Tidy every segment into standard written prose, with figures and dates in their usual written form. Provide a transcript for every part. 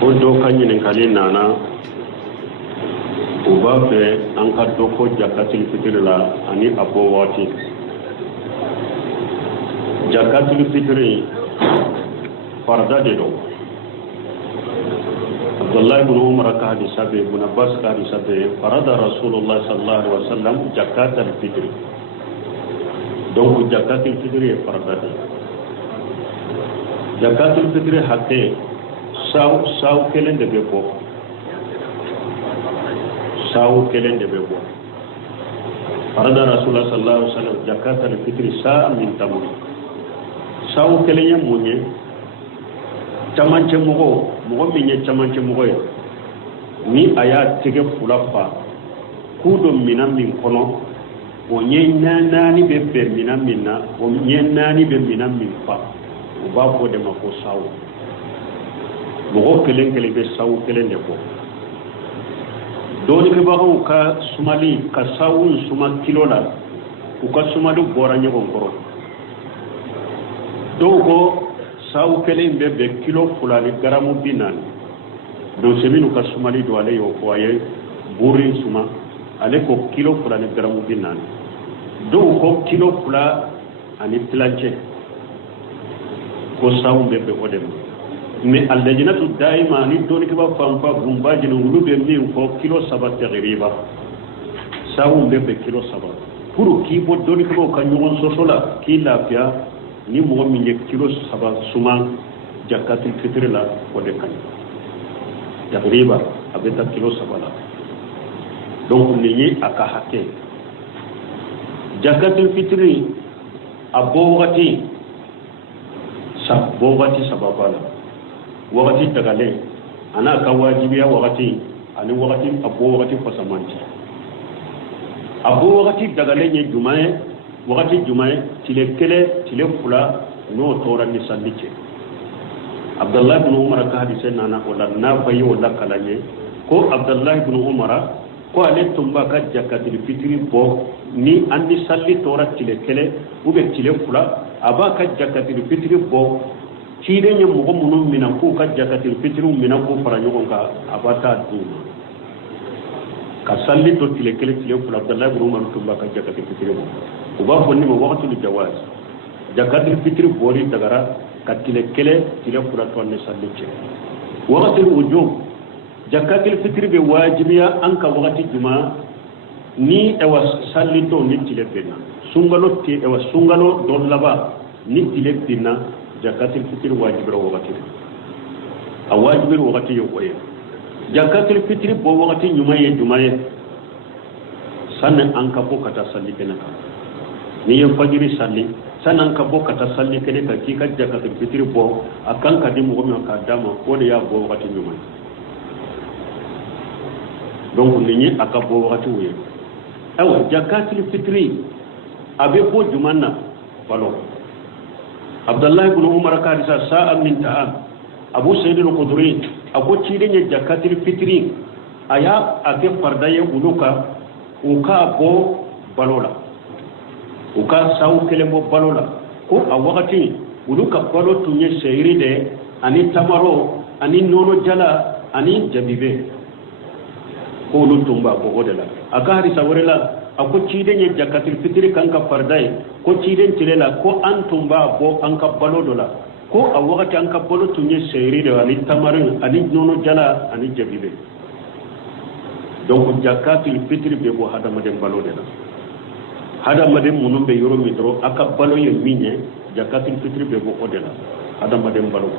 ko do kan ɲininkali nana o b'a fɛ an ka dɔ fɔ jakatil fitiri la ani a bɔ waati. Jakatil fitiri farda de don. Abdullah ibn Umar ka hadisa be, ibn Abbas ka hadisa be, farada Rasulullah sallallahu alaihi wasallam jakatil fitiri. Donc jakatil fitiri est farda de. Jakatil fitiri hakɛ saw kelen de bɛ bɔ. Saw kelen de bɛ bɔ. Farada Rasulullah sallallahu alaihi wasallam jakatil fitiri sa min tamur. Saw kelen ye mun ye? Camancɛ mɔgɔ min ye camancɛ mɔgɔ ye, ni a y'a tɛgɛ fula fa k'u don minan min kɔnɔ, o ɲɛ naani bɛ bɛn minan min na, o ɲɛ naani bɛ minan min fa, u b'a fɔ de ma ko saw. Mɔgɔ kelen kelen bɛ saw kelen de bɔ. Dɔɔnikɛbagaw ka sumali, ka saw suma kilo la, u ka sumali bɔra ɲɔgɔn kɔrɔ. Dɔw ko saw kelen bɛ bɛn kilo 2 ni garamu 40. Donc seminu ka sumali do ale y'o fɔ a ye burin suma, ale ko kilo 2 ni garamu 40. Dɔw ko kilo 2 ani tilancɛ, ko saw bɛ bɛn o de ma. Mais al-lajnatu daima ni dɔɔnikɛba fanfa bunba jɛnɛ olu bɛ min fɔ kilo 3 taqriban, saw bɛ bɛn kilo 3. Pour k'i bɔ dɔɔnikɛbaw ka ɲɔgɔn sɔsɔ la k'i lafiya, ni mɔgɔ min ye kilo 3 suma jakatil fitiri la, o de kaɲi. Taqriban a bɛ taa kilo 3 la. Donc nin ye a ka hakɛ. Jakatil fitiri a bɔ wagati saba la. Wagati dagalen a n'a ka wajibiya wagati ani wagati a bɔ wagati fasaman cɛ. A bɔ wagati dagalen ye jumɛn ye? Wagati jumɛn? Tile 1 tile 2 n'o tora ni sali cɛ. Abdullah ibn Umar ka hadise nana o la, n'a ba ye o la kalan ye ko Abdullah ibn Umar ko ale tun b'a ka jakatil fitiri bɔ ni an ni sali tora tile 1 ou bien tile 2, a b'a ka jakatil fitiri bɔ ciden ye mɔgɔ minnu minɛ k'u ka jakatil fitiriw minɛ k'u fara ɲɔgɔn kan, a b'a taa d'u ma. Ka sali to tile 1 tile 2, Abdullah ibn Umar tun b'a ka jakatil fitiri bɔ. U b'a fɔ ni ma waqtul jawaz. Jakatil fitiri bɔli dagara ka tile 1 tile 2 to ni sali cɛ. Waqtul wujub, jakatil fitiri bɛ wajibiya an ka wagati juma ni ewa sali to ni tile benna. Sungalo dɔ laban ni tile benna, jakatil fitiri wajibira wagati. A wajibira wagati ye o ye. Jakatil fitiri bɔ wagati ɲuman ye juma ye sanni an ka bɔ ka taa sali kɛnɛ kan. Ni ye fajiri sali sanni an ka bɔ ka taa sali kɛnɛ kan k'i ka jakatil fitiri bɔ, a kan ka di mɔgɔ min k'a d'a ma, o de y'a bɔ wagati ɲuman ye. Donc nin ye a ka bɔ wagatiw ye. Ayiwa jakatil fitiri a bɛ bɔ juma na fɔlɔ. Abdullah ibn Umar ka hadisa sa'a min ta'am, Abu Sa'id al-Khudri a ko ciden ye jakatil fitiri a y'a kɛ farda ye olu kan, u k'a bɔ balo la, u ka saw kelen bɔ balo la, ko a wagati olu ka balo tun ye seyiri de ani tamaro ani nɔnɔ jala ani jabibe, ko olu tun b'a bɔ o de la. A ka hadisa wɛrɛ la a ko ciden ye jakatil fitiri kan ka farda ye, ko ciden tile la ko an tun b'a bɔ an ka balo dɔ la, ko a wagati an ka balo tun ye seyiri de ani tamarin ani nɔnɔ jala ani jabibe. Donc jakatil fitiri bɛ bɔ hadamaden balo de la. Hadamaden minnu bɛ yɔrɔ min dɔrɔn a ka balo ye min ye, jakatil fitiri bɛ bɔ o de la, hadamaden balo.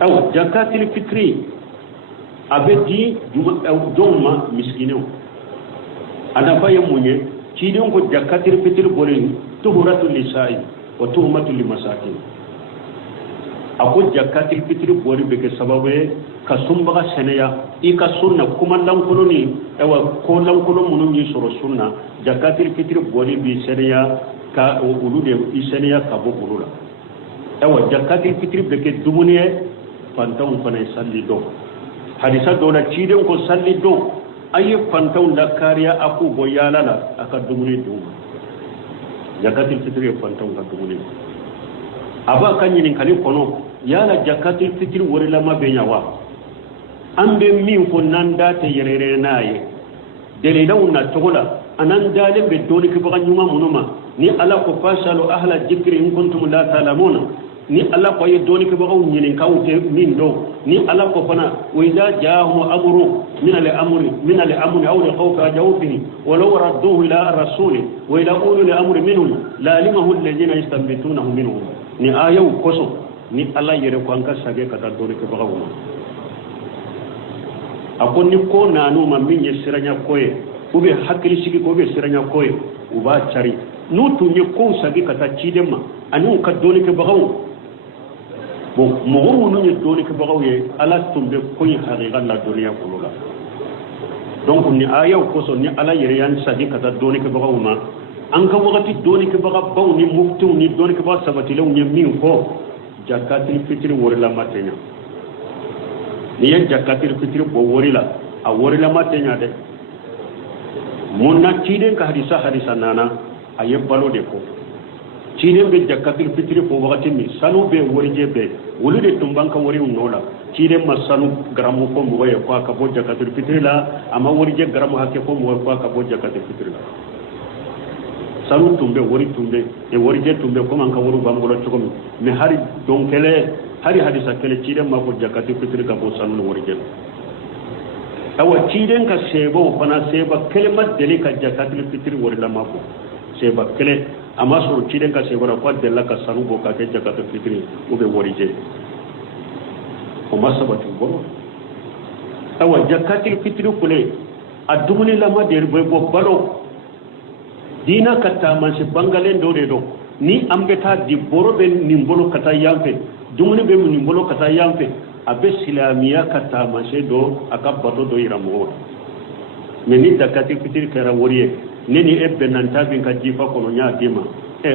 Aw jakatil fitiri a bɛ di jɔnw ma, miskinɛw. A nafa ye mun ye? Ciden ko jakatil fitiri bɔlen tuhuratul lisa'i wa tuhmatul limasakin. A ko jakatil fitiri bɔli bɛ kɛ sababu ye ka sunbaga sɛnɛya, i ka sunna kuma lankolon ni ko lankolon minnu y'i sɔrɔ sunna, jakatil fitiri bɔli bi sɛnɛya ka olu de i sɛnɛya ka bɔ olu la. Ayiwa jakatil fitiri bɛ kɛ dumuni ye, fantanw fana ye sali dɔn. Hadisa dɔw la ciden ko sali dɔn a ye fantanw la kariya a k'u bɔ yaala la a ka dumuni d'u ma. Jakatil fitiri ye fantanw ka dumuni. A b'a ka ɲininkali kɔnɔ, yala jakatil fitiri warilama bɛ ɲa wa? ambe min ko nanda te yerere naye dalilaw na togola anan dale be doni ke baga nyuma munuma ni ala ko fasalu ahla dhikri in kuntum la ta'lamuna ni ala ko ye doni ke baga nyinin kawte min do ni ala ko fana wa idha ja'ahum amru min al-amri aw al-khawfi jawfihi wa law radduhu ila ar-rasul wa ila ulil amri minhum la alimahu alladhina yastanbitunahu minhum ni ayaw koso ni ala yere ko anka sage kata doni ke baga wona akon ni ko nanu ma min ye siranya koye ube hakili sigi ko be siranya koye uba cari nu tunye ko sagi kata cidema anu ka doni ke bagaw bo mo nu nye doni ke bagaw ye ala tumbe ko yi haqiqa la duniya kulula donc ni ayaw ko so ni ala yere yan sagi kata doni ke bagaw ma an ka wakati doni ke baga baw ni muftu ni doni ke baga sabati law nye min ko jakatil fitri worila matenya ni yan jakatil fitri bo worila a worila matenya de munna ciden ka hadisa nana aye balo de ko ciden be jakatul fitri ko wakati mi sanu be worije be wolu de tumbanka wori nola ciden ma sanu gramu ko mo ye ko ka bo jakatul fitri la ama worije gramu hakke ko mo ko ka bo jakatul fitri la sanu tumbe wori tumbe e worije tumbe ko man ka woru bangolo chogom me hari donkele hari hadisa kele ciden ma ko jakatul fitri ka bo sanu worije awa ciden ka sebo fana seba kalimat dalika jakatul fitri warila mako seba kale amma suru ciden ka sebo ko dalla ka sanu go ka jakatul fitri ube warije o masabatu go awa jakatul fitri kule adumuni lama der boy bo balo dina kata man se bangalen do de do ni ambeta di borobe ni mbolo kata yampe dumuni be ni mbolo kata yampe abe silamiya kata mashe do aka bato do iramo me ni dakati fitir kara woriye ne ni ebbe nan tabi ka jifa kono nya dima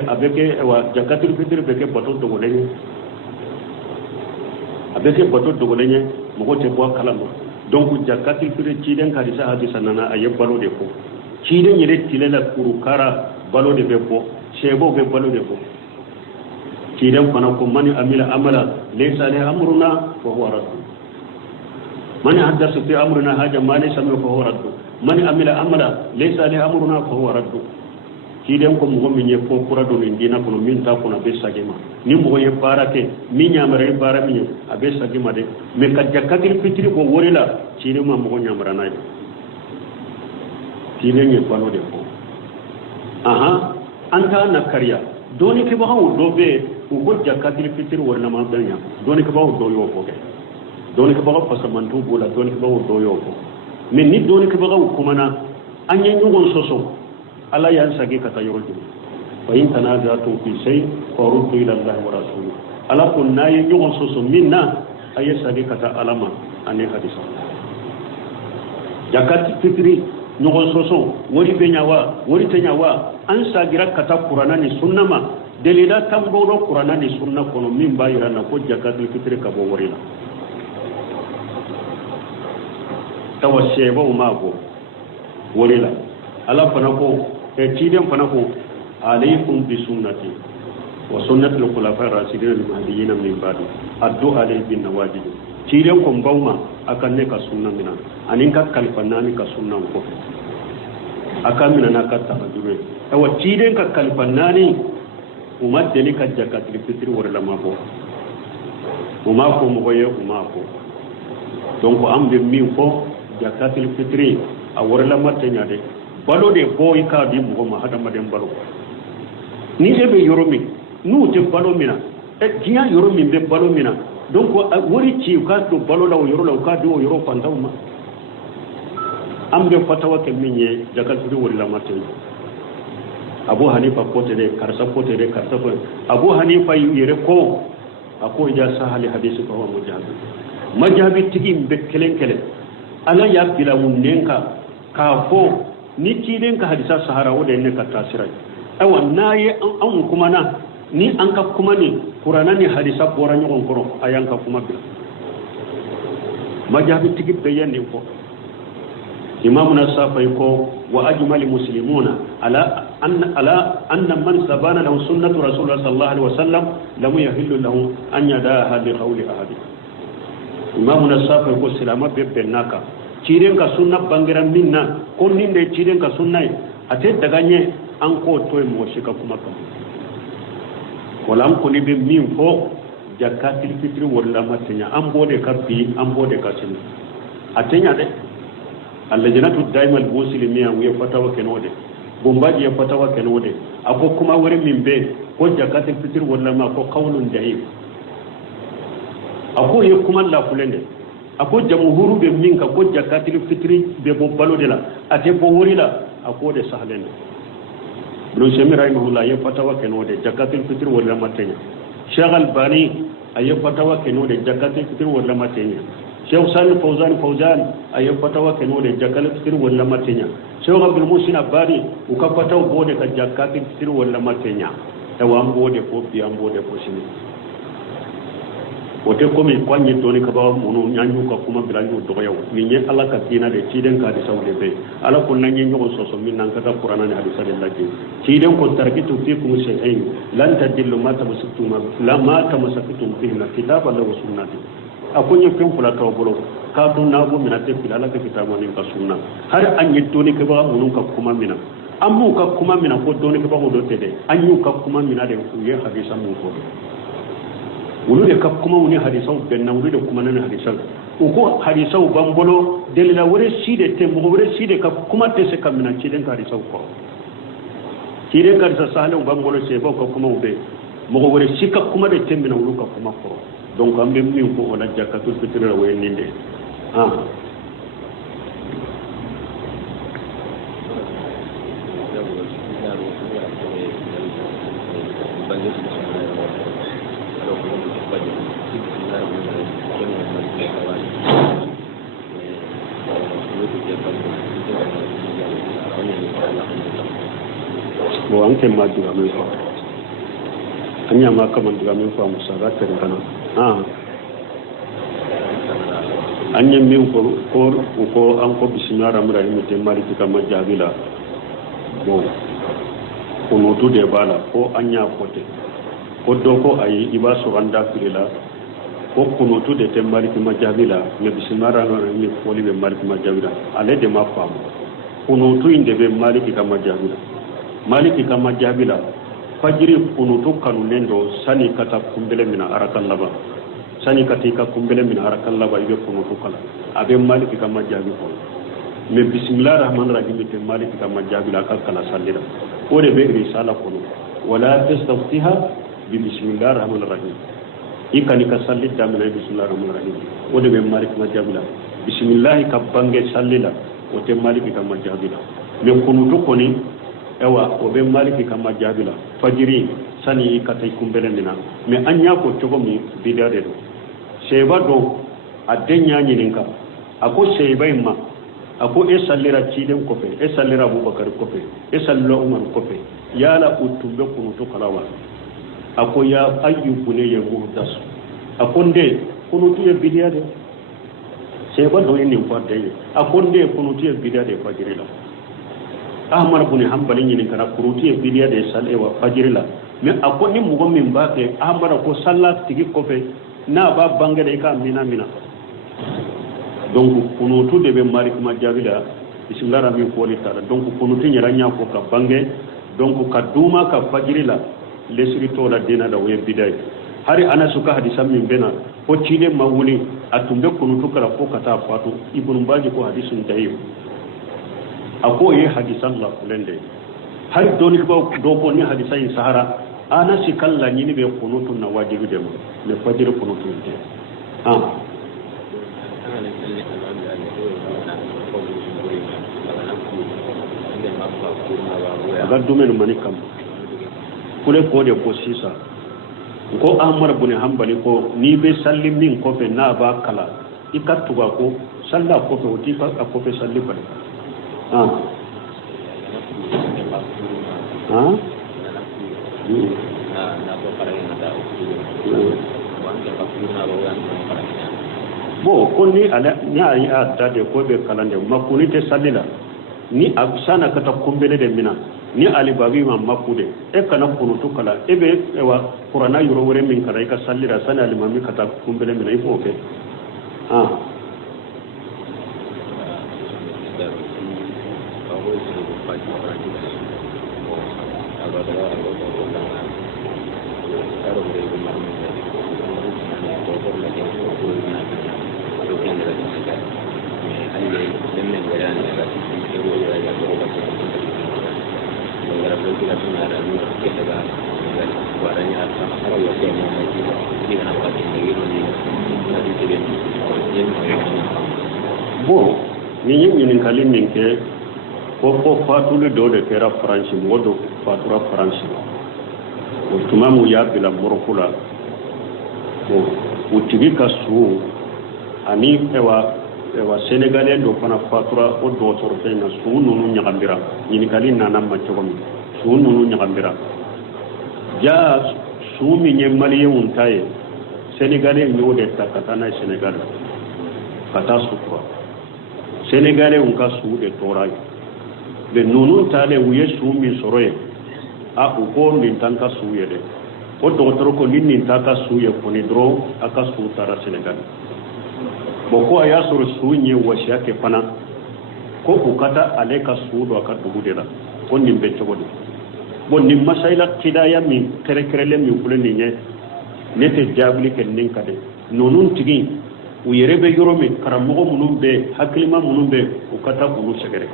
abeke wa jakati fitir beke bato do golenye abeke bato do golenye mo ko te bo kalama donc jakati fitir ciden ka disa hadisa nana ayebbalo de ko ciden yele tilela kuru kara balo de be ko shebo be balo de ko ciden fana ko mani amila amala laysa li amruna fa huwa radd man haddatha fi amrina haja ma laysa min fa huwa radd man amila amala laysa li amruna fa huwa radd ciden ko mo min ye ko kurado min dina ko min ta ko na be sagema ni mo ye barake min nyamare bara min abe sagema de me ka jakatil fitri ko worila ciden ma mo nyamara nay ciden ye bano de ko aha anta na kariya doni ke ba hawo do be ko gojja kadir fitir warna ma danya doni ke ba hawo do yo ko ke doni ke ba hawo pasamantu bola doni ke ba hawo do yo ko men ni doni ke ba hawo kuma na anya nyugon soso ala yan sage kata yorju fa in tanazatu fi shay faruddu ila allah wa rasul ala kunna nyugon soso minna ay sage kata alama ane hadisa jakat fitri nyugon soso wori benyawa wori tenyawa an sagira kata qur'ana ni sunnama delida tamboro qur'ana ni sunna kono min bayira na ko jakatul fitri ka bo worila tawasheba umago worila ala fana ko e tiden fana ko alaykum bi sunnati wa sunnati al-khulafa ar-rashidin al-mahdiyyin min ba'di addu alayhi bin nawajid tiden ko bawma akan ne ka sunna mina anin ka kalfanani ka sunna ko akamina na katta ajure awa ciden ka kalfanani umaddeli ka jakatul fitri warla mako umako mo goye umako donc am de mi ko jakatul fitri a warla matanya de balo de boy ka di mo ma hada madem balo ni de be yoromi nu te balo mina e giya yoromi be balo mina donc wori ci ka do balo la yoro la ka do yoro pantawma am de fatawa ke minye jakatul fitri warla matanya Abu Hanifa kote de karsa ko Abu Hanifa yere ko ako ja sahali hadisi ko wa majabi tigi be kelen ala ya bila wunenka ka fo ni kiden ka hadisa sahara wode ne ka tasirai awa naye an kuma na ni an ka kuma ni qur'ana ni hadisa bora nyon koro ayan ka kuma bila majabi tigi be yanni ko imamuna safai ko wa ajmal muslimuna ala anna man sabana lahu sunnatu rasulullah sallallahu alaihi wasallam lam yahillu lahu an yadaha bi qawli ahad imamuna safa ko silama be bennaka ciren ka sunna bangira minna ko ninde ciren ka sunna ate daga nye an ko to mo shika kuma ka wala am ko ni be min fo jakatil fitri wala matenya am bode ka bi am bode ka sin atenya de allajnatu daimal muslimiyya wiya fatawa kenode bombaji ya fatawa kenode ako kuma wore min be ko jakatil fitri wala ma ko qawlun da'if ako ye kuma la fulende ako jamhuru be min ka ko jakatil fitri be bo balode la ate bo wori la ako de sahlende Ibn Shami rahimahullah ya fatawa kenode jakatil fitri wala matenya Sheikh Albani ayi fatawa kenode jakatil fitri wala matenya Sheikh Sani Fawzan ayi fatawa kenode jakatil fitri wala matenya Sheikh Abdul Musin Abadi uka fatawa bode ka jakatil fitri wala matenya tawa ambode ko bi ambode ko shini wote ko mi kwanye toni ka ba mono nyanyu ka kuma bilanyu do yaw ni nye Allah ka dina de ciden ka de sawde be ala ko nan nyen ko soso min nan ka ta qur'ana ne hadisa lillahi ciden ko tarkitu fikum shay'ain lan tadillu ma tamasaktum la ma tamasaktum fihi kitab Allah wa sunnati akonye fen kula taw bolo ka to na go mina te fil ala ka kitabu ne ka sunna har an yi toni ka ba mono ka kuma mina amu ka kuma mina ko toni ka ba mo do tede anyu ka kuma mina de ku ye hadisa mu ko wulu de kap kuma woni hadisaw benna wulu de kuma nan hadisaw ko hadisaw bambolo delila wore side te mo wore side kap kuma te se kamina ciden ka hadisaw ko ciden ka sa sahalu bambolo se ba ko kuma ube mo wore sika kuma de tembina wulu ka kuma ko donc ambe mi ko wala jakatu fitira wa ninde bo anke ma duga men fa anya ma ka man duga men fa musara ta kana anya min ko an ko bismillah rahman rahim te maliki kama jabila bo kono to de bala ko anya kote ko do ko ayi iba so anda firila ko kono to de te maliki majabila ne bismillah rahman rahim ko libe maliki majabila ale de ma fam kono to inde be maliki kama jabila maliki kama jabila fajiri kunutu kanu nendo sani kata kumbele mina arakan laba sani katika kumbele mina arakan laba ibe kunutu kala abe maliki kama jabi ko me bismillah rahman rahim te maliki kama jabila kala sallira o de be risala kono wala tastaftiha bi bismillah rahman rahim ikani ka salli damina bismillah rahman rahim o de be maliki kama jabila bismillah ka bange sallila o te maliki kama jabila me kunutu koni ewa o be maliki kama jabila fajiri sani katay kumbele mina me anya ko togo mi bidare do sheba do adenya nyininka ako sheba imma ako e sallira ciden ko fe e sallira abubakar ko fe e sallira umar ko fe yala utumbe kunu to kalawa ako ya ayyubu ne ya muhdas ako nde kunu to e bidare sheba do ni ko de ako nde kunu to e bidare fajiri la Ahmad bin Hanbal yin kana kuruti bidiya de salle wa fajr la me akoni mugo min ba ke Ahmad ko sallat tigi ko fe na ba bangare ka mina donc kunutu de be mari kuma jabila bismillah rahman ko li taala donc kunutu nyaranya ko ka bange donc ka duma ka fajr la lesri to la dina da we bidai hari ana suka hadisa min bena ko cide mawuli atumbe kunutu kala ko kata fatu ibn baji ko hadisun dayib ako ye hadisan la kulende har doni ko do ko ni hadisan sahara ana sikalla ni be kunutu na wajibi dem le fajr kunutu de aga dumen manikam kule ko de ko sisa ko Ahmad bin Hanbali ko ni be salli min ko fe na ba kala ikatuga ko salla ko fe oti fa ko fe salli bale bo konni ala nya ya dade ko be kalande makuni te sallila ni absana kata kumbele de mina ni ali babi ma makude e kana kunutu kala ebe ewa qur'ana yuro wore min kala ka sallira sana ali mami kata kumbele mina ifo ke Bon, ni ɲininkali min kɛ ko fatuli dɔ de kɛra Faransi, mɔgɔ dɔ fatura Faransi, o tuma min y'a bila Moroko la, o tigi ka su ani Sénégalais dɔ fana fatura o dɔgɔtɔrɔso in na, su ninnu ɲagamira, ɲininkali nana ma cogo min, su ninnu ɲagamira. Ja su min ye Maliyɛnw ta ye, Sénégalais y'o de ta ka taa n'a ye Sénégal ka taa sutura. Sénégalais ka su de tora ye. Mais ninnu talen u ye su min sɔrɔ ye, u ko nin t'an ka su ye dɛ. O dɔgɔtɔrɔ ko ni nin t'a ka su ye kɔni dɔrɔn a ka su taara Sénégal. Bon ko a y'a sɔrɔ su in ye wasiya kɛ fana ko u ka taa ale ka su dɔ a ka dugu de la ko nin bɛ cogo di. Bon nin masayila kidaya min kɛrɛnkɛrɛnlen min filɛ nin ye ne tɛ jaabili kɛ nin ka dɛ. Ninnu tigi u yɛrɛ bɛ yɔrɔ min karamɔgɔ minnu bɛ hakilima minnu bɛ u ka taa olu sɛgɛrɛ.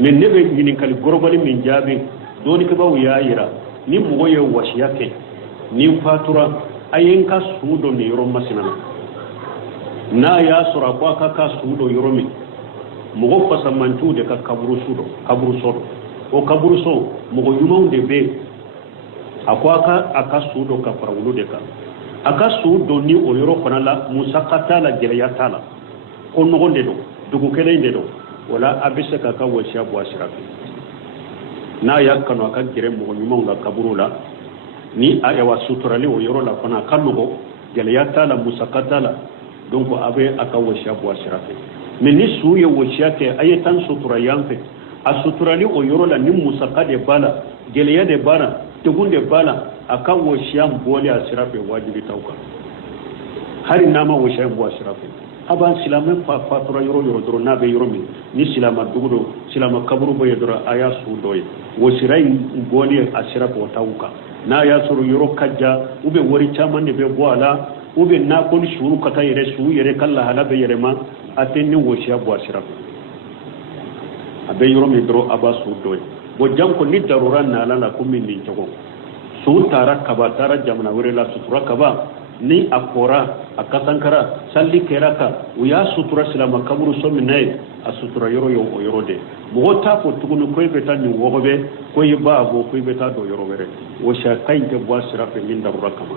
Mais ne bɛ ɲininkali gɔrɔbali min jaabi dɔɔnikɛbaw y'a yira ni mɔgɔ ye wasiya kɛ ni fatura a ye n ka su dɔ nin yɔrɔ masina na. N'a y'a sɔrɔ a ko a ka su dɔ yɔrɔ min mɔgɔ fasamantiw de ka kaburuso dɔ o kaburuso mɔgɔ ɲumanw de bɛ yen a ko a ka su dɔ ka fara olu de kan. A ka su dɔ ni o yɔrɔ fana la musaka t'a la gɛlɛya t'a la ko nɔgɔ de don dugu kelen de don wala a bɛ se k'a ka wasiya bɔ a sira fɛ. N'a y'a kanu a ka gɛrɛ mɔgɔ ɲumanw ka kaburu la ni a suturali o yɔrɔ la fana a ka nɔgɔ gɛlɛya t'a la musaka t'a la donc a bɛ a ka wasiya bɔ a sira fɛ. Mais ni su ye wasiya kɛ a ye tan sutura yan fɛ a suturali o yɔrɔ la ni musaka de b'a la gɛlɛya de b'a la degun de b'a la a ka wasiya bɔli a sira fɛ wajibi t'aw kan. Hali n'a ma wasiya bɔ a sira fɛ a b'an silamɛ fatura yɔrɔ yɔrɔ dɔrɔn n'a bɛ yɔrɔ min ni silamɛ dugu don silamɛ kaburu bɔ yen dɔrɔn a y'a su dɔ ye wasira in bɔli a sira fɛ o t'aw kan. N'a y'a sɔrɔ yɔrɔ ka ja ou bien wari caman de bɛ bɔ a la ou bien n'a ko ni suuru ka taa yɛrɛ su yɛrɛ ka lahala bɛ yɛlɛma a tɛ ni wasiya bɔ a sira fɛ. A bɛ yɔrɔ min dɔrɔn a b'a su dɔ ye. Bon janko ni darura nala la ko min nin cogo su taara kaba taara jamana wɛrɛ la sutura kaba ni a kɔra a kasankara sali kɛra kan u y'a sutura silamɛ kaburu so min na ye a sutura yɔrɔ ye o yɔrɔ de. Mɔgɔ t'a fɔ tuguni ko i bɛ taa nin wɔgɔbɛ ko i b'a bɔ ko i bɛ taa dɔ yɔrɔ wɛrɛ wasiya ka ɲi tɛ bɔ a sira fɛ min darura kama.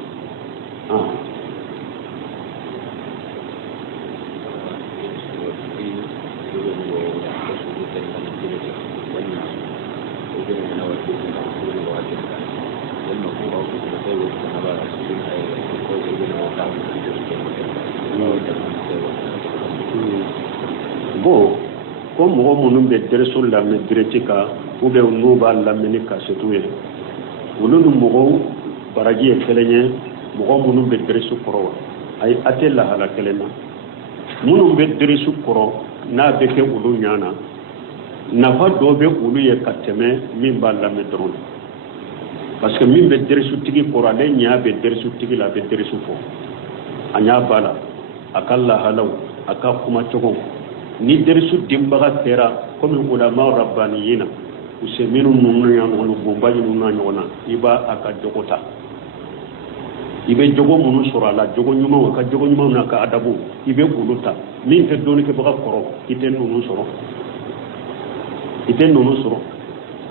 Bon ko mɔgɔ minnu bɛ dɛrɛso lamɛn direct kan ou bien n'u b'a lamɛn ni kasetu ye olu ni mɔgɔw baraji ye kelen ye mɔgɔ minnu bɛ dɛrɛso kɔrɔ wa ayi a tɛ lahala kelen na minnu bɛ dɛrɛso kɔrɔ n'a bɛ kɛ olu ɲana nafa dɔ bɛ olu ye ka tɛmɛ min b'a lamɛn dɔrɔn parce que min bɛ dɛrɛso tigi kɔrɔ ale ɲa bɛ dɛrɛso tigi la a bɛ dɛrɛso fɔ a ɲa b'a la a ka lahalaw a ka kuma cogo ni dɛrɛso denbaga kɛra komi ulama rabbaniyina useminu ninnu ɲɔgɔn bonbaji ninnu ɲɔgɔn na i b'a a ka jogo ta i bɛ jogo minnu sɔrɔ a la jogo ɲumanw a ka jogo ɲumanw n'a ka adabu i bɛ olu ta min tɛ dɔɔnikɛbaga kɔrɔ i tɛ ninnu sɔrɔ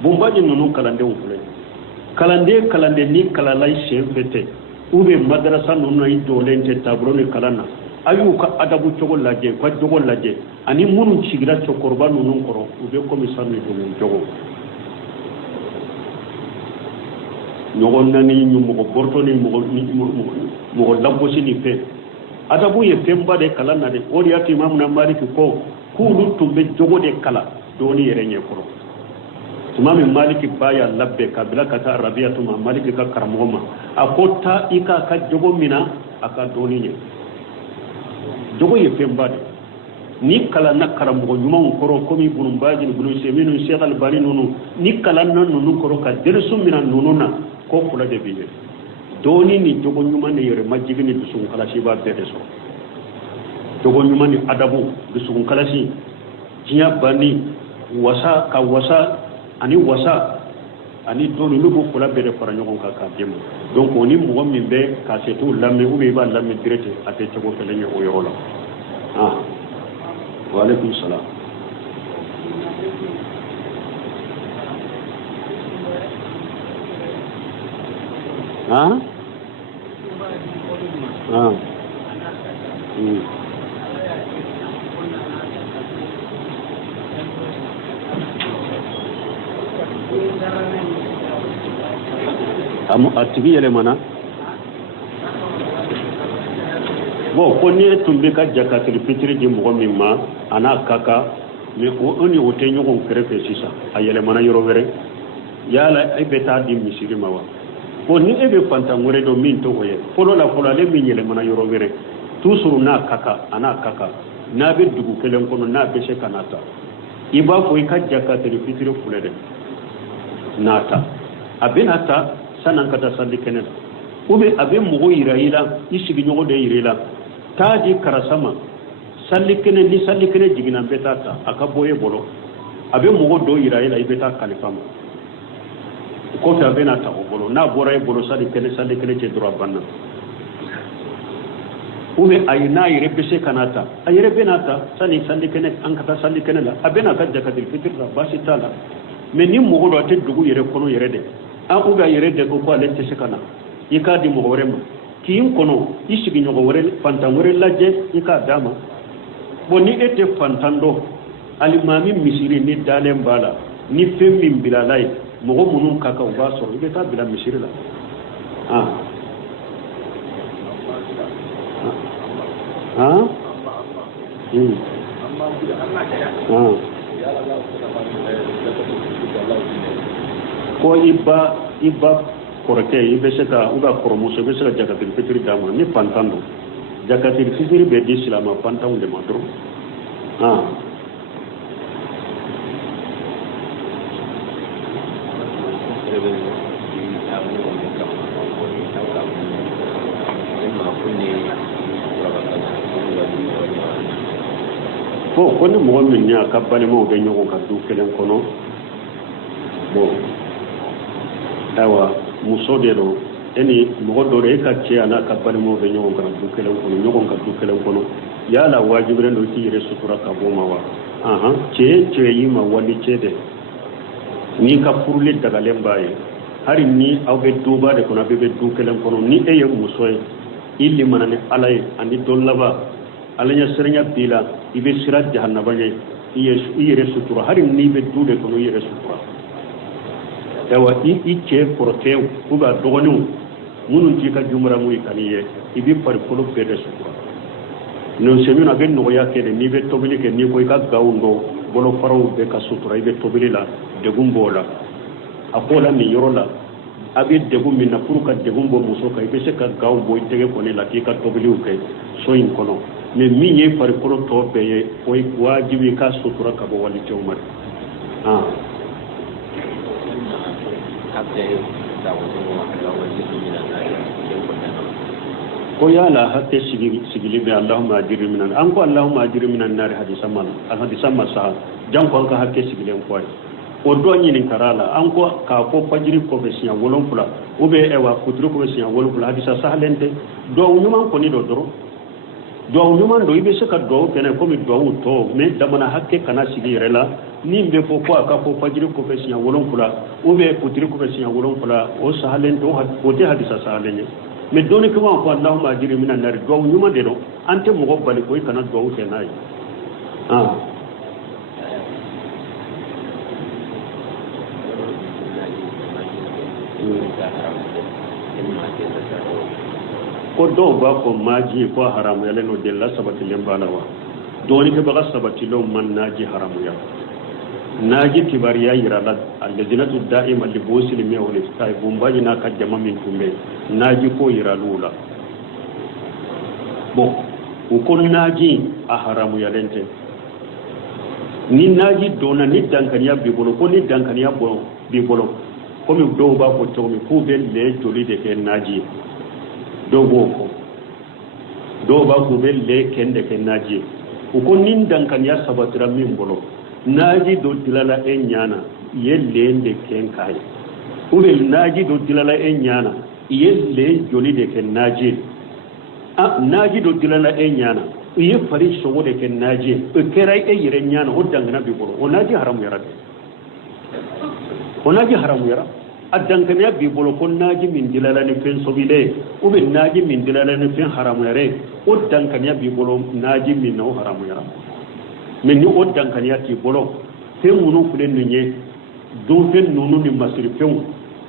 bonbaji ninnu kalandenw filɛ kalanden ni kalala i sen fɛ tɛ ou bien madrasa ninnu i jɔlen tɛ taabolo ni kalan na a y'u ka adabu cogo lajɛ u ka jogo lajɛ ani minnu sigira cɛkɔrɔba ninnu kɔrɔ u bɛ komi sanu domin jogo ɲɔgɔn nani ni mɔgɔ bɔrɔtɔ ni mɔgɔ lagosi ni fɛn adabu ye fɛnba de kalan na de o de y'a to Imamu Maliki ko k'olu tun bɛ jogo de kalan dɔɔni yɛrɛ ɲɛkɔrɔ tuma min Maliki ba y'a labɛn ka bila ka taa Arabiyatu ma Maliki ka karamɔgɔ ma a ko taa i k'a ka jogo mina a ka dɔɔni ɲɛ jogo ye femba ni kala na karambo nyuma koro komi bunum baji ni bunu seminu Sheikh Albani nunu ni kala nan nunu koro ka dersu mina nunu na ko kula de biye doni ni jogo nyuma ne yere majigi ni dusun kala shi ba bede so jogo nyuma ni adabu dusun kala shi jiya bani wasa ka wasa ani wasa ani doni lugo kula bede fara nyogon ka ka demu donc oni mo min be ka setu lamme ube ba lamme direct ate jogo kala nyo o yola wa alaikum salam atigi yele mana bon ko ni tumbe ka jakatul fitri di mo min ma ana kaka mais oni o te nyogon krefe sisa ayele mana yoro were yala ay beta di misiri mawa ko ni ebe fanta ngore do min to hoye folo le min yele mana yoro were tusuru na kaka ana kaka na be dugu kelen kono na be she kanata iba fo ka jakatul fitri fulede nata abenata sanan kata sandi kenen ube abe mugo yiraila isigi nyogo de yirila taji karasama salli kenen ni salli kenen jigina betata akaboye bolo abe mugo do yiraila ibeta kalifama ko ta benata o bolo na bora e bolo salli kenen ce droit banna ube ayina yirebe se kanata ayire benata sani salli kenen an kata salli kenen la abena ka jakatil fitr la basitala mais ni mugo do te dugu yire kono yire de an uga yere de ko ale te sekana ika di mo horema ki in kono isigi nyogo wore fantan wore laje ika dama boni ete fantando alimami misiri ni dalen bala ni femmi bilalai mo go munun kaka uba so ibe ta bila misiri la ko iba korke ibe seka uga koromuso be seka jakatil fitri dama ni pantando jakatil fitri be di silama pantaw de madro ko ni mo min nya kabale mo be nyogo ka du kelen kono bo dawa muso de do eni mo do re ka ce ana kabale mo be nyogo ka du kelen kono nyogo ka du kelen kono yala wajibre ndo ti yere sutura ka bo ma wa ce yi ma wali ce de ni ka furle daga lembaye hari ni awbe duba de kono be du kelen kono ni e ye muso e illi manane alay andi dollaba alanya sernya bila ibe sirat jahannaba ye yere sutura hari ni be dude kono yere sutura dawa i ce portew uba dogonu munun ti ka jumra muy kaniye ibi par polo be de sutura no semina ben no ya kede ni be tobili ke ni ko ka gawndo bolo faraw be ka sutura ibe tobili la de gumbola akola mi yorola abi de gummi na puruka de gumbo muso ka ibe se ka gaw boy tege ko ne la ki ka tobili u ke so in kono mais mi ye par polo to be ye o wajibi ka sutura ka bo wali tewmar ko yala hatte sigili be allahumma ajirni minan an ko allahumma ajirni minan nar hadisan sah jan ko ka hatte sigili en koy o do nyini karala an ko ka ko fajiri ko be siya wolon fula o be e wa kutru ko be siya wolon fula hadisa sahlente do nyuma ko ni do doro do nyuma do ibe se ka do kene ko mi do to me damana hakke kana sigi rela ni be fo ko ka ko fajiri ko be siya wolon fula o be kutru ko be siya wolon fula o sahlente o te hadisa sahlenye mais doni ko ko allahumma ajirni minan nar do nyuma de do ante mo bali ko kana do te nay ko do ba ko maji ko haramu yale no de la sabati lembala wa doni ke baga sabati lo man naji haramu ya naji tibariya yirala alladinatu da'ima li busil mi wal istai bumbaji na kajjama min tumbe naji ko yiralula bo ukon naji a haramu yalente ni naji dona ni dankaniya bibolo ko ni dankaniya bibolo komi do ba ko to mi ku be le joli de ke naji do go ko do ba ku be le kende ke naji ukon ni dankaniya sabatira min bolo naji do dilala e nyana yelle de ken kai ube naji do dilala e nyana yelle joli de ke naji naji do dilala e nyana ye fari sogo de ke naji e kerai e yire nyana o dangana bi bolo o naji haramu yara o naji haramu yara adangana bi bolo ko naji min dilala ni fen sobile ube naji min dilala ni fen haramu yare o dangana bi bolo naji min no haramu yara men ni o dangana ti bolo fen munu kulen nye do fen nunu ni masir fen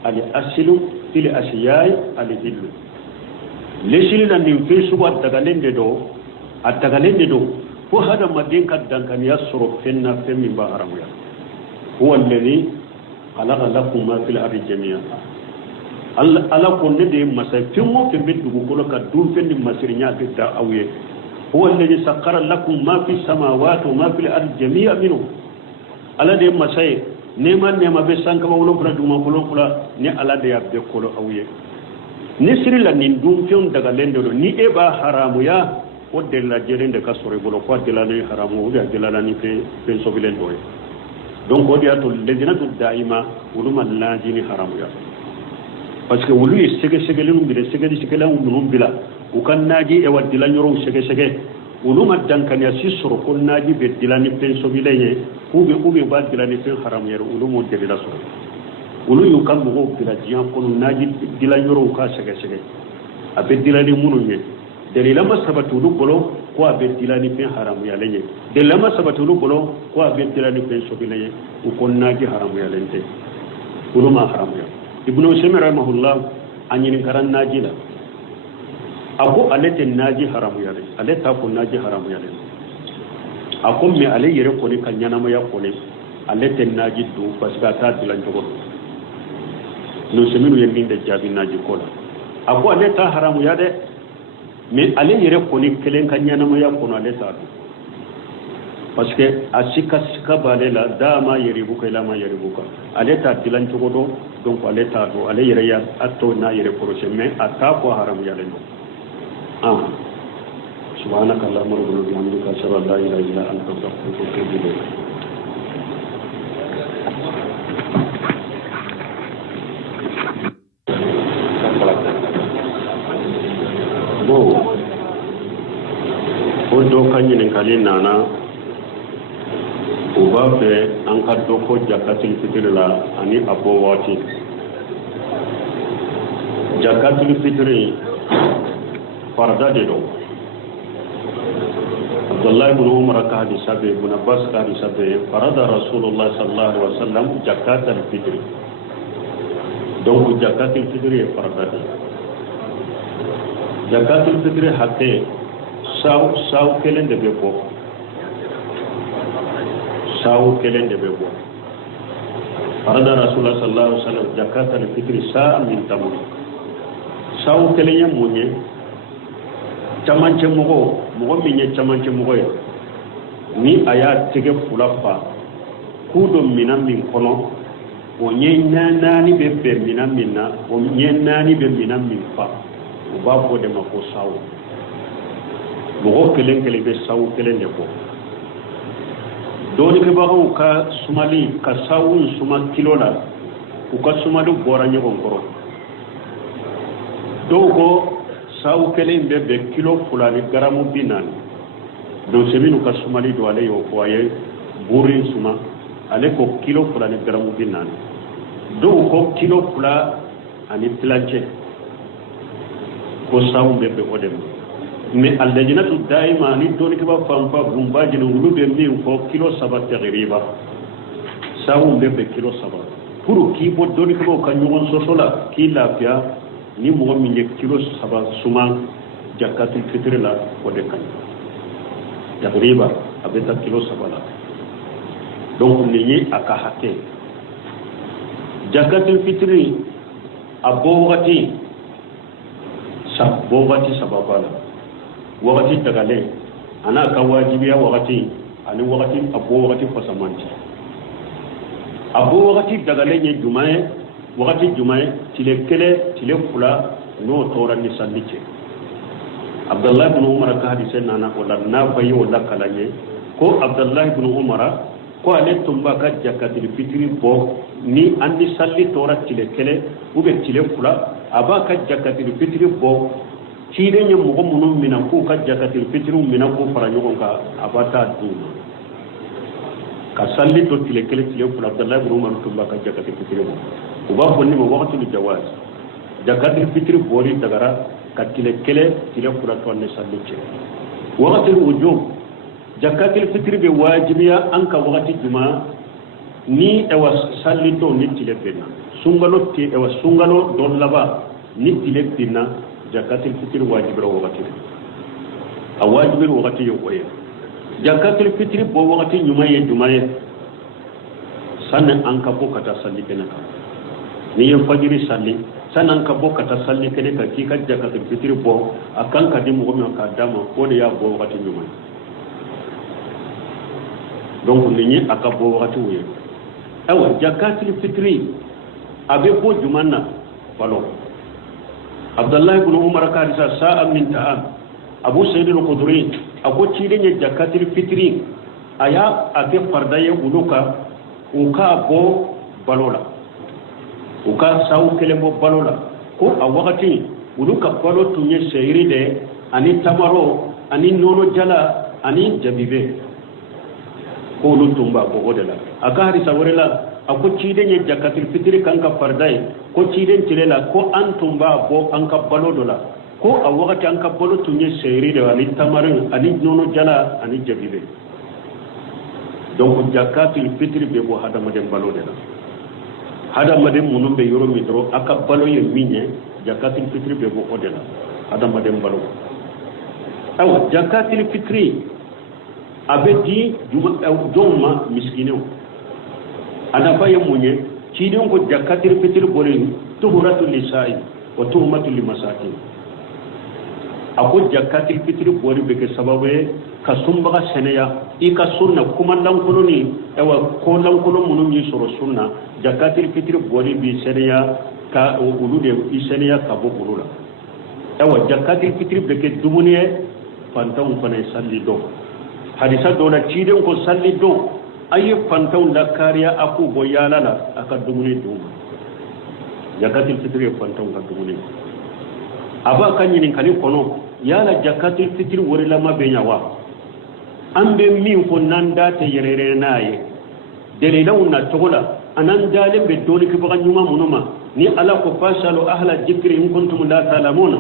ali asilu fil asiyai ali hillu lesili na ni fen suba dagalende do atagalende do ko hada madin kad dankan yasro fenna fen min ba haramu ya huwa alladhi khalaqa lakum ma fil ardi jami'a ala ko ne de masal fen mo fen be dugu ko ka dum fen ni masirinya ke da awye huwa alladhi sakkara lakum ma fis samawati wa ma fil ardi jami'a minhu ala de masay nema be sanka ba wolo kula duma ko kula ne ala de yabbe ko awye ni sirila nin dum fen daga lendo do ni e ba haramu ya o de la jerende ka sore bolo ko de la ni haramu o de la ni fe sobilen do donc o dia to ledinatu daima uluma lajini haramu ya parce que wulu sege sege lum bi sege di sege la ulum bila o kan naji e waddi la nyoro sege sege uluma dankan ya sisro ko naji be dilani fe sobilen ube ba dilani fe haramu ya ulumu de la sore ulu yu kan mo bila jian ko naji dilani nyoro ka sege sege abe dilani munu nye dalila masabatu lu bolo ko abe dilani fen haramu ya lenye dalila masabatu lu bolo ko abe dilani fen sobilenye u kon naji haramu ya lente uluma haramu ya ibnu usaymin rahimahullah anyini karan naji la ako alete naji haramu ya le aleta ko naji haramu ya le ako me ale yere ko ni kanyana ma ya ko ne alete naji do pasika ta dilan jogo no seminu yemin de jabi naji ko la ako aleta haramu ya de mais ale yere ko ni kelen kanyana ma ya ko no ale ta parce que asika sika balela dama yere buka ila ma yere buka ale ta dilan jogo do donc ale ta do ale yere ya atto na yere projet mais ata ko haram ya le subhanaka allahumma rabbana bihamdika ashhadu an la ilaha illa anta astaghfiruka wa atubu ilayk o do kan yin kalin nana o ba fe an ka do ko jakatul fitr la ani abo wati jakatul fitr farda de do Abdullah ibn Umar ka hadis sabe ibn Abbas ka hadis sabe farada Rasulullah sallallahu alaihi wasallam jakatul fitr donc jakatul fitr est farda jakatul fitr hatte saw kelen de bebo saw kelen de bebo farada Rasulullah sallallahu alaihi wasallam jakatul fitr sa min tamur saw kelen ya munye chamanche mugo minye chamanche mugo ni aya tege fulafa kudo minam min kono o nyenya nani be minam minna o nyenya nani be minam min fa o ba ko de mako saw mugo kelen be saw kelen de ko doni ke ba ko ka sumali ka sawun suma kilola ko ka sumalu bora nyogon koro dogo saw kelen be kilo fulani garamu binan do seminu ka sumali do ale yo ko aye burin suma ale ko kilo fulani garamu binan do ko kilo fula ani planche ko saw be odem mais al-lajnatu daima ni doni ke ba fampa bumbaji no wulube min ko kilo sabat tagriba saw be kilo sabat pour ki bo doni ke ba kan nyon sosola ki lafia ni mo mi ne kilo saba suma jakatul fitr la ko de kan taqriba abeta kilo saba la donc ni ni aka hate jakatul fitr abo wati sababala wakati dagale ana ka wajibiya wakati ani wakati abo wakati fasamanti abo wakati dagale nye jumae wakati jumae tile kele tile fula no tora ni sallike Abdullah ibn Umar ka hadise nana wala na bayi wala kalanye ko Abdullah ibn Umar ko ale tumba ka jakatil fitri bo ni andi salli tora tile kele ube tile fula aba ka jakatil fitri bo tire nya mugo munum mina ko ka jakatil fitri mina ko fara nyogon ka abata duma ka salli to tile kele tile fula Abdullah ibn Umar tumba ka jakatil fitri bo uba fonni mo waqtul jawaz jakatil fitri bori dagara ka tile kele tile fula to ne salli ce waqtul wujub jakatil fitri be wajibiya anka waqti juma ni ewa salli to ni tile benna sungalo ti ewa sungalo don laba ni tile benna jakatil fitri wajibira waqti a wajibir waqti yo koye jakatil fitri bo waqti nyumaye jumaye sanan anka bo kata salli benna ni yen fajiri salli sanan ka bo kata salli kene ka ki ka jakatil fitri bo akan ka di mo ka dama ko de ya bo waqti nyumaye donc ni aka bo waqti wuye awa jakatil fitri abe bo jumanna balo Abdullah ibn Umar ka risa sa'a min ta'am Abu Sa'id al-Khudri ako chide jakatil fitri aya abe fardaye uluka uka bo balola uka sawu kele bo balola ko a wakati uluka balo tunye seyri de ani tamaro ani nono jala ani jabibe ko lu tumba ko odela aka harisa warela ako ciden jakatil fitri kanka fardai ko ciden tilela ko an tumba bo anka balo dola ko a wakati anka balo tunye seyri de ani tamarin ani nono jala ani jabibe donc jakatil fitri be bo hada maden balo dela hada maden munum be yoro mitro aka balo ye minye jakatil fitri be bo odela hada maden balo aw jakatil fitri abedi juma miskinu ada faye munye cidon ko jakatil fitri bolin tuhuratul lisa'i wa tuhmatul limasakin ako jakatil fitri boli be ke sababu ka sumbaga seneya ika sunna kuma lankulo ni ewa ko lankulo munum ni soro sunna jakatil fitri boli bi seneya ka ulude iseneya ka bo bulula ewa jakatil fitri be ke dumuniye fantaw fana salli do hadisa dola ciden ko salli do ayi fantaw la kariya aku bo yalala aka dumuni do jakatil fitri fantaw ka dumuni aba kanyini kali kono yala jakatil fitri wori lama be nyawa ambe min ko nanda te yerere naye delilaw na togola anan dale be doni ke baga nyuma munuma ni ala ko fasalu ahla dhikri in kuntum la ta'lamuna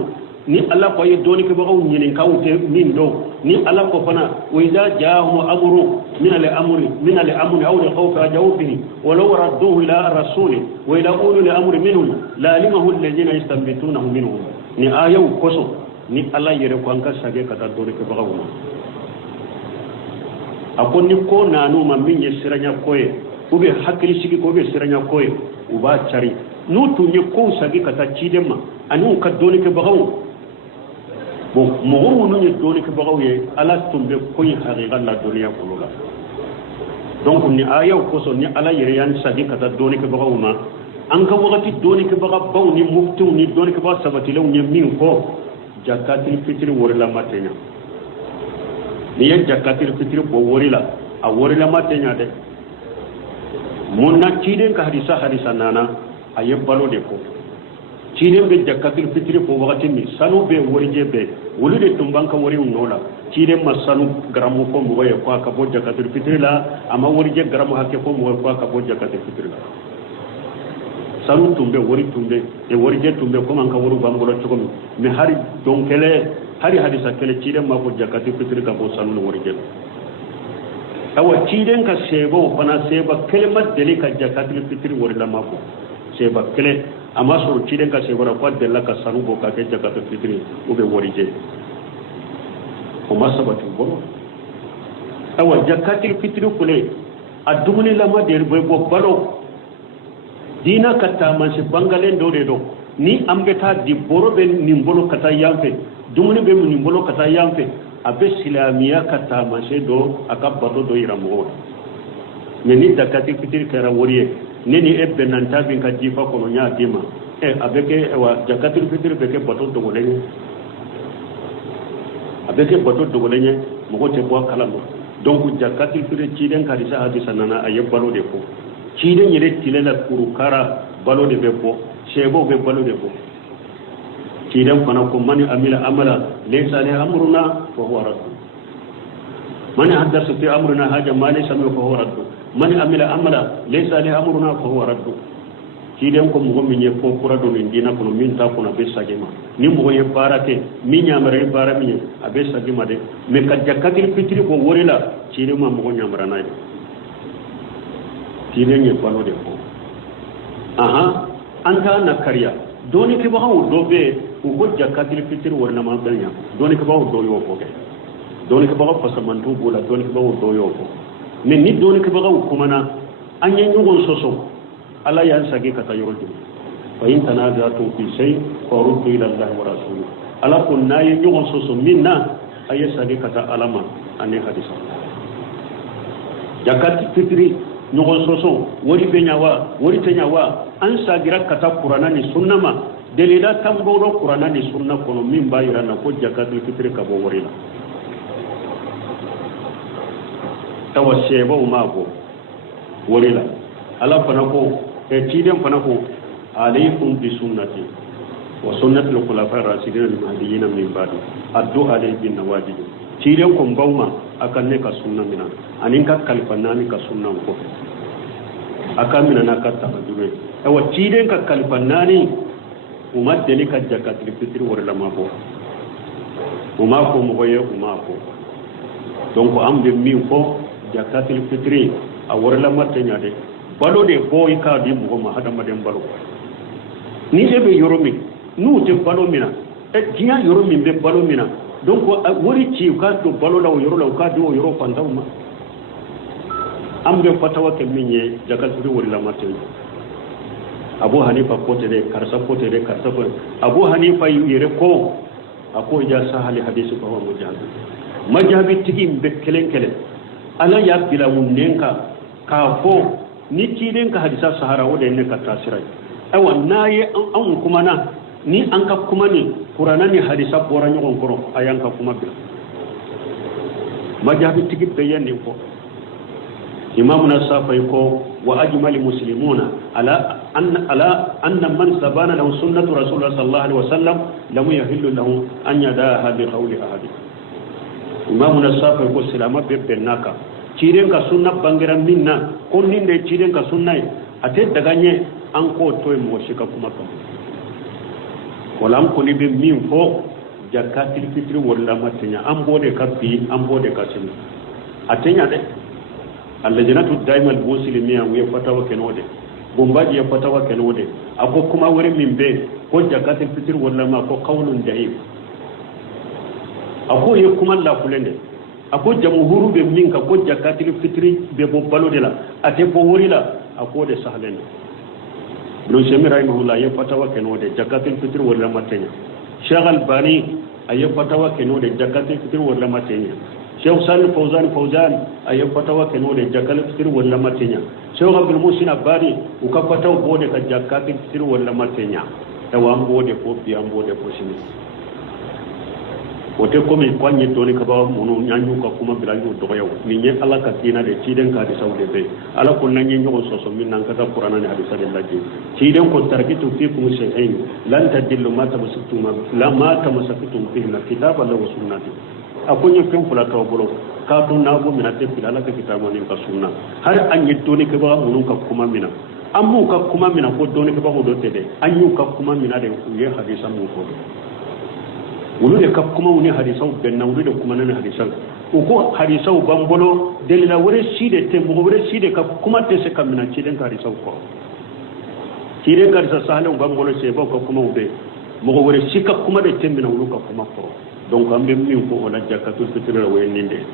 ni ala ko ye doni ke baga nyini kawte min do ni ala ko fana wa idha ja'ahum amru min al-amri aw al-khawfi ajawbihi wa law radduhu ila rasuli wa ila ulil amri minhum la limahu alladhina yastanbitunahu minhum ni ayaw koso ni ala yere ko anka sage kata doni ke baga wuma akon ni ko nanu ma min ye siranya koye ube hakili sigi ko be siranya koye uba chari nu tu ni ko sage kata chidema anu ka doni ke baga bo mo no ni doni ke baga ye ala tumbe ko yi haqiqa la duniya ko la donc ni ayaw koso ni ala yere yan sage kata doni ke baga wuma an ka wakati doni ke baga baw ni muftu ni doni ke baga sabati law ni min ko jakatil fitri wori la matenya ni yan jakatil fitri bo wori la a wori la matenya de munna ciden ka hadisa nana aye balo de ko ciden be jakatil fitri bo wakati mi sanu be wori je be woli de tumbanka wori nola ciden masanu gramu ko mo ye ko ka bo jakatil fitri la ama wori je gramu hakke ko mo ko ka bo jakatil fitri la sanu tumbe wori tumbe e wori je tumbe ko man ka woru bangolo chokomi mi hari donkele hari hadisa kele ciden ma ko jakatil fitri ka bo sanu wori je awa ciden ka sebo bana seba kelemat deli ka jakatil fitri wori la mako seba kele ama so ciden ka sebo ra kwa della ka sanu bo ka ke jakatil fitri ube wori je o masabatu bo awa jakatil fitri kule adumuni lama der bo balo dina kata mansi bangalen do de do ni ambeta di borobe ni mbolo kata yampe dumuni be mun bolo kata yampe abe silamiya kata masedo akabato do iramo ne ni zakati fitri kara woriye ne ni ebbe nan tabin ka jifa kono nya dima abeke wa zakati fitri beke bato do golenye abeke bato do golenye mo te bo kalama donc zakati fitri ciden ka disa hadisa nana ayebalo de ko ciden yere tilela kuru kara balo de bebo shebo be balo de ko ciden fana ko mani amila amala laysa li amruna fa huwa radd mani hadatha fi amrina haja ma laysa min fa huwa radd mani amila amala laysa li amruna fa huwa radd ciden ko mo min ye ko kura do min dina ko min ta ko na be sagema ni mo ye barake mi nyamare bara mi abe sagema de me ka jakatil fitri ko worila ciden ma mo nyamara na de ciden ye balo de ko aha anta na kariya doni ke ba hawo do be ko jakatil fitri warna ma ganya doni ke ba hawo do yo ko ke doni ke ba hawo fasamantu bola doni ke ba hawo do yo ko men ni doni ke ba hawo kuma na anya nyugon soso ala yan sage kata yorodi fa in tanazatu fi shay faruddu ila Allah wa rasulih ala kunna ye nyugon soso minna aye sage kata alama ane hadisa jakatil fitri nyugon soso wori benyawa wori tenyawa an sagira kata qur'ana ni sunnama delila tamboro qur'ana ni sunna kono min bayira na ko jakatul fitri ka bo worila tawasheba umago worila ala fanako ciden fanako alaykum bi sunnati wa sunnati al-khulafa ar-rashidin al-mahdiyyin min ba'di addu alayhi bin nawajid ciden ko bawma akan ne ka sunna mina anin ka kalfanani ka sunna ko akamina na katta madure awa ciden ka kalfanani umad delika jakatul fitri warla mabo umako moye umako donc am de mi ko jakatul fitri a warla matanya de balo de boy ka di mo ma hada madem balo ni de be yoromi nu te balo mina e giya yoromi be balo mina donc wori ci ka to balo law yoro law ka do yoro fantawma am de fatawa ke minye jakatul fitri warla matanya Abu Hanifa kote de karsa Abu Hanifa yere ko ako ja sahali hadisi ko majhabi tigi be kelen ala ya bila munnenka ka fo ni kiden ka hadisa sahara wode ne ka tasirai awa nayi an kuma na ni an ka kuma ni qur'ana ni hadisa bora nyon koro ayan ka kuma bi majhabi tigi be yende ko imamuna safai ko wa ajmal muslimuna ala anna man sabana lahu sunnatu rasulullah sallallahu alaihi wasallam lam yahillu lahu an yadaha bi qawli ahad imamuna safai ko silama be bennaka ciren ka sunna bangiran minna ko ninde ciren ka sunna ate daganye an ko toy mo shika kuma kam walam ko ni be min fo jakatil fitri wala matnya an bode kabbi an bode kasin atenya de allajinatu daimal muslimiyya ya fatawa kenode bombaji ya fatawa kenode ako kuma wuri min be ko jakatul fitr wala ma ko qawlun da'if ako ye kuma la fulende ako jamhuru be min ka ko jakatul fitr be bo balodela ate bo worila ako de sahlene no shemira rahimahullah ya fatawa kenode jakatul fitr wala matenya Sheikh Albani ayi fatawa kenode jakatul fitr wala matenya Sheikh Salih Fawzan ayi fatawa kenode jakatul fitr wala matenya Sheikh Abdul Musin Abari uka fatawa bode ka jakatul fitr wala matenya tawa ambode ko bi ambode ko shini wote ko mi kwanye toni ka ba munu nyanyu ka kuma bilanyu do yaw ni nye ala ka tina de ciden ka de sawde be ala ko nanye nyogo soso min nan ka ta qur'ana ni hadisa de laji ciden ko tarkitu fikum shay'ain lan tadillu ma tamasaktum la ma tamasaktum fihi kitaba la sunnati akunye fen fula taw bolo ka tun na go minate fil ala ka kitaba ni ka sunna har an yi toni ka ba munu ka kuma mina ammu ka kuma mina ko doni ka ba ho do tede anyu ka kuma mina de ku ye hadisa mu ko wulude kap kuma woni hadisaw benna wulude kuma nan hadisaw ko hadisaw bambolo delila wore side te mo wore side kap kuma te se kamina ciden ka hadisaw ko ciden ka sa sahalo bambolo se ba ko kuma ube mo wore sika kuma de tembina wulu ka kuma ko donc ambe min ko wala jakatul fitr wa ninde